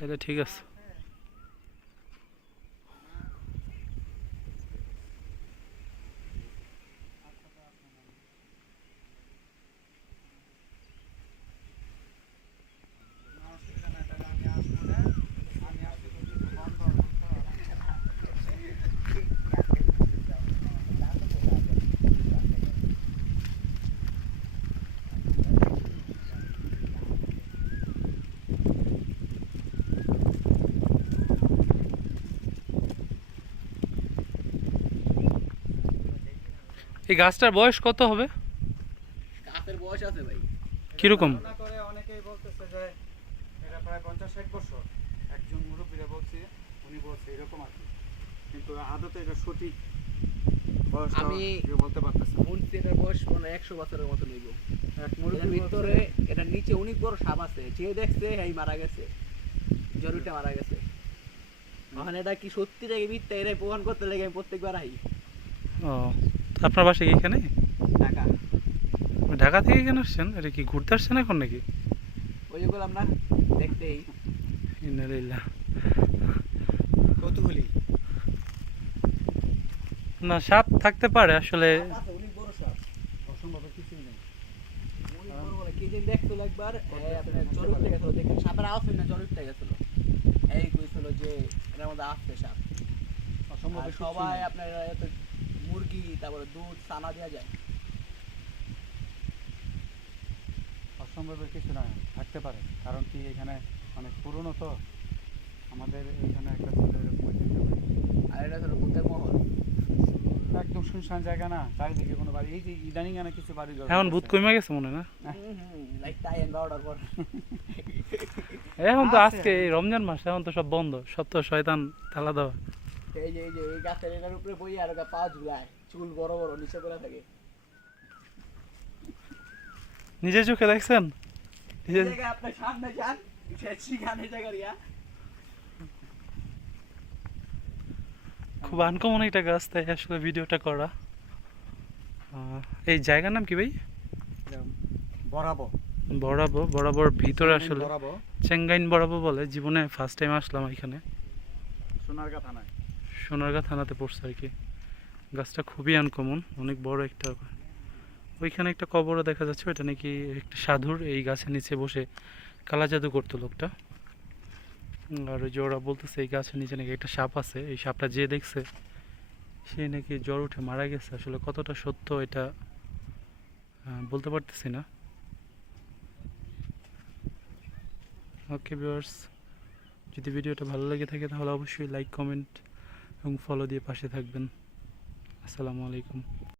তাহলে ঠিক আছে। এই গাছটার বয়স কত হবে? গাছের বয়স আছে ভাই। কীরকম? করে অনেকেই বলতেছে যে এটা প্রায় পঞ্চাশ ষাট বছর। একজন মুরব্বীরা বলছে উনি বলছে এরকম আর কি। কিন্তু আদতে এটা সঠিক বয়স আমি- বলতে পারতেছে। শুনছি এটার বয়স মানে একশো বছরের মতো নিব এক এটার ভিতরে এটার নিচে অনেক বড় সাপ আছে। যে দেখছে এই মারা গেছে। জরুরিটা মারা গেছে। ওখানে এটা কি সত্যি থেকে মিথ্যা? এটাই প্রমাণ করতে লেগে আমি প্রত্যেকবার আই। ও। আপনার বাসা কি এখানে? ঢাকা। ঢাকা থেকে এখানে আসছেন? এটা কি ঘুরতে আসছেন এখন নাকি? ওই বললাম না দেখতেই। ইন্নালিল্লাহ। কৌতূহলী। না সাপ থাকতে পারে আসলে সবাই আপনার মুরগি তারপরে দুধ ছানা দেওয়া যায়। অসম্ভবের কিছু না থাকতে পারে। কারণ কি এখানে অনেক পুরনো তো। আমাদের এখানে একটা ছিল এরকম। আর এটা হলো ভূতের মহল। একদম শুনশান জায়গা না চারিদিকে কোনো বাড়ি। এই যে ইদানিং আনা কিছু বাড়ি এখন ভূত। কমে গেছে মনে হয় না? পর। এখন তো আজকে এই রমজান মাস এখন তো সব বন্ধ সব তো শয়তান তালা দেওয়া। এই যে এই যে এই গাছের এটার উপরে বই আর পা ঝুলায়। চুল বড় বড় নিচে করে থাকে। নিজের চোখে দেখছেন? এই নিজের জায়গায় আপনার সামনে যান সেখানে জায়গা খুব আনকমন একটা গাছ তাই আসলে ভিডিওটা করা। আহ, এই জায়গার নাম কি ভাই? বরাবো বরাবর। বরাবর ভিতরে আসলে বরাবো চেঙ্গাইন বরাবর বলে জীবনে ফার্স্ট টাইম আসলাম এখানে। সোনারগাঁ থানায়। সোনারগাঁ থানাতে পড়ছে আর কি। গাছটা খুবই আনকমন অনেক বড় একটা ওইখানে একটা কবরও দেখা যাচ্ছে, ওইটা নাকি একটা সাধুর এই গাছের নিচে বসে কালা জাদু করতো লোকটা। আর ওই যে ওরা বলতেছে, এই গাছের নিচে নাকি একটা সাপ আছে, এই সাপটা যে দেখছে, সে নাকি জ্বর উঠে মারা গেছে। আসলে কতটা সত্য এটা বলতে পারতেছি না। ওকে ভিউয়ার্স যদি ভিডিওটা ভালো লেগে থাকে তাহলে অবশ্যই লাইক কমেন্ট এবং ফলো দিয়ে পাশে থাকবেন। আসসালামু আলাইকুম।